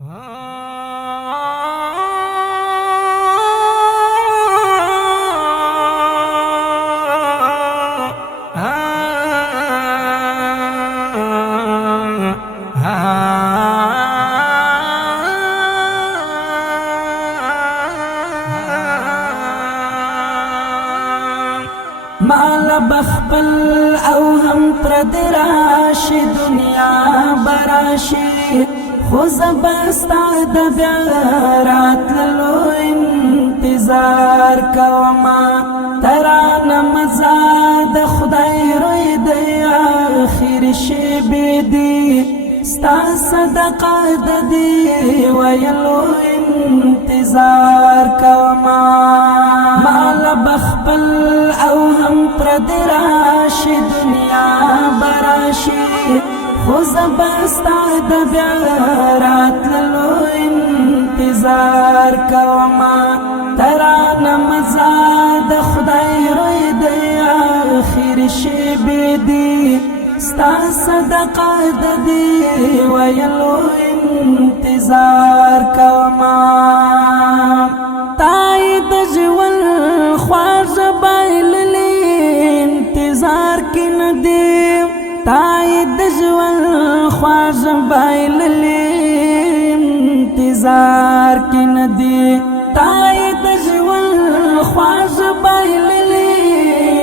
مال بخبل او هم پرد راشي دنیا براشي خو زبستا د بیا راتللو انتظار کوما ترانه مزا د خدای روی دی آخر شی بیدی ستا صدقه د دی ویلو انتظار کوما مال بخبل او هم پرد راشي دنیا براشي خو زبستا د بیا راتللو انتظار کوما ترانه مزا د خدای روی دی آخر شی بیدی ستا صدقه د دی ویلو انتظار کوما تای د ژوند خواږه بایللې انتظار کې نه دی تای د ژوند خواږه بایللې انتظار کې نه دی تای د ژوند خواږه بایللې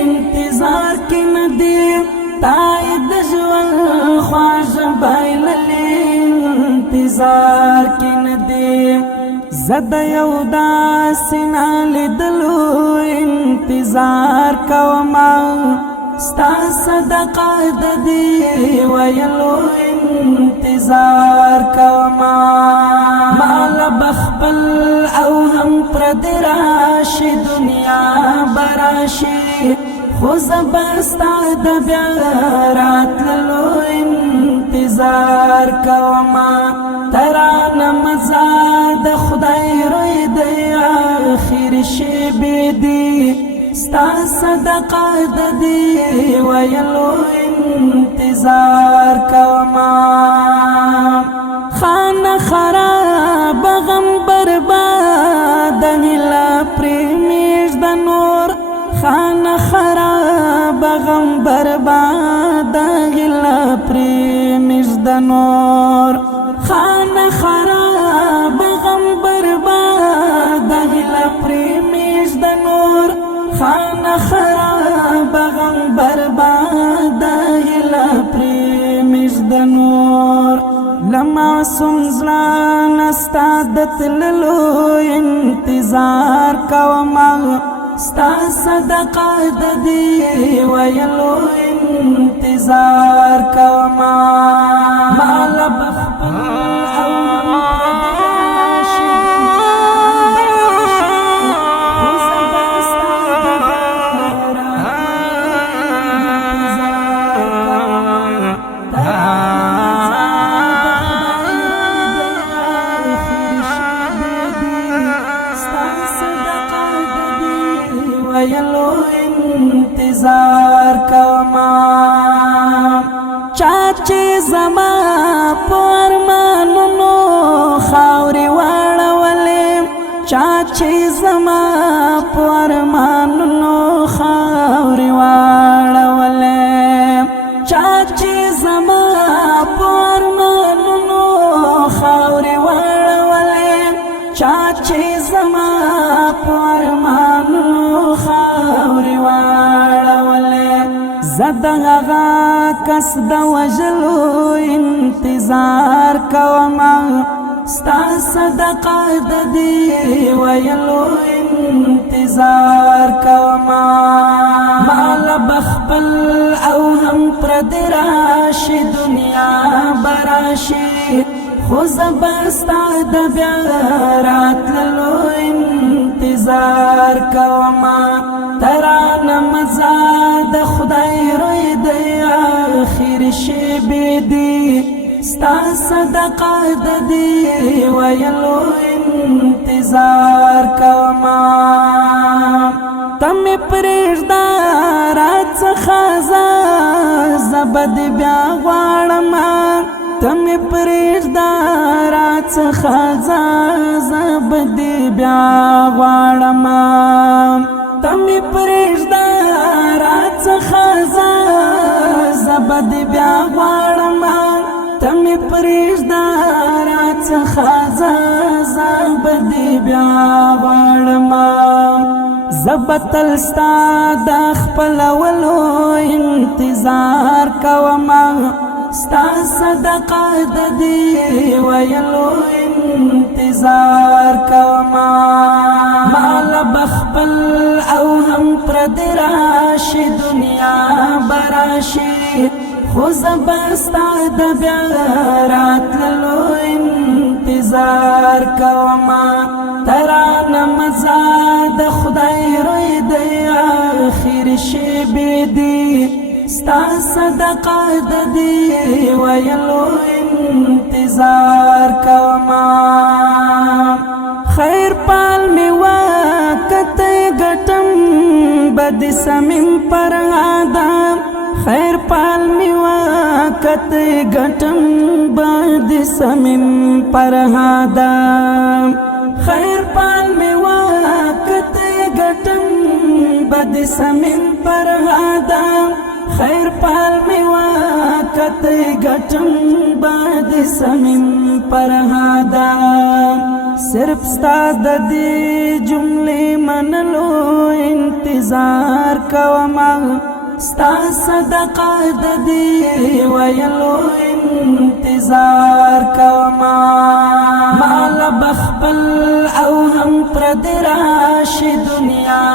انتظار کې نه دی تای د ژوند خواږه بایللې انتظار کې نه دی زد یو داسې نالیدلو انتظار کوما ستا صدقه د دی ویلو انتظار کوما مال بخبل او هم پرد راشي دنیا براشي خو زبستا د بیا راتللو انتظار کوما ترانه مزا د خدای روی دی آخر شی بیدی ستا صدقه د دی ویلو انتظار کوما خانه خراب غم برباد هیله پریمیش د نور خانه خراب غم برباد هیله پریمیش د نور خانه خراب غم برباد هیله پریمیش د نور خانه خراب غم برباد هیله پریمیش د نور لمعصوم زړه نستا د تللو انتظار کوما ستا صدقه د دی ویلو انتظار کوما مال بخبل او ویلو انتظار کوما چاچی زما پرمانونو خاوري واړولې چاچی زما پرمانونو خاوري واړولې چاچی زما پرمانونو خاوري واړولې چاچی زما پرمانونو خاوري واړولې زد هغه کس د وژلو انتظار کوما ستا صدقه د دی ویلو انتظار کوما مال بخبل او هم پرد راشي دنیا براشي خو زبستا د بیا راتللو انتظار کوما ترانه مزا د خدای روی دی آخر شی بیدی ستا صدقه د دی ویلو انتظار کوما تم پرېږده راڅخه زه زبد بیا غواړم تم پرېږده راڅخه زه به دې بیا غواړمه تم پرېږده راڅخه زه به دې بیا غواړمه تم پرېږده راڅخه زه به دې بیا غواړمه زه به تل ستا د خپلولو انتظار کومه ستا صدقه د دې ویلو انتظار کومه ماله به خپل او هم پردی راشي دنیا به راشي خو زه به ستا د بیا راتللو انتظار کومه ته رانه مزه د خدای روی دی اخر شیبې دي ستا صدقه د دې ویلو انتظار کومه خیر پال می وکته ګټم بد سمیم پر آدم خیر پال می وکته ګټم بد سمیم پر آدم خیر پال می وکته ګټم بد سمیم پر آدم خیر پال می وکته ګټم بد سمیم پر آدم صرف ستا د دې جملې منلو انتظار کومه ستا صدقه د دې ویلو انتظار کومه ماله به خپل او هم پردی راشي دنیا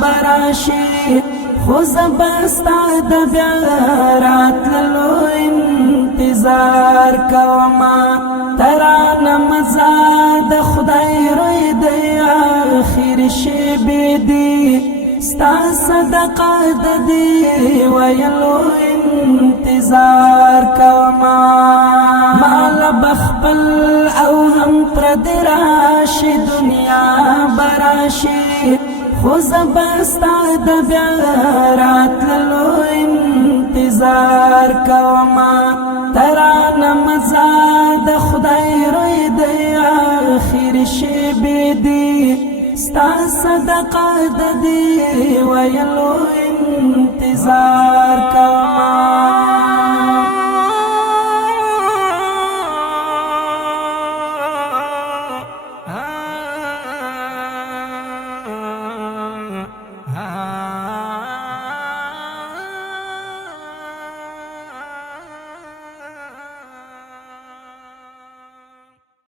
به راشي خو زه به ستا د بیا راتللو انتظار کومه ته رانه مزه د خدای روی دی اخر شیبې دي ستا صدقه د دې ویلو انتظار کومه ماله به خپل او هم پردی راشي دنیا به راشي خو زه به ستا د بیا راتللو انتظار کومه ته رانه مزه د خدای روی دی اخر شیبې دي ستا صدقه د دې ویلو انتظار کومه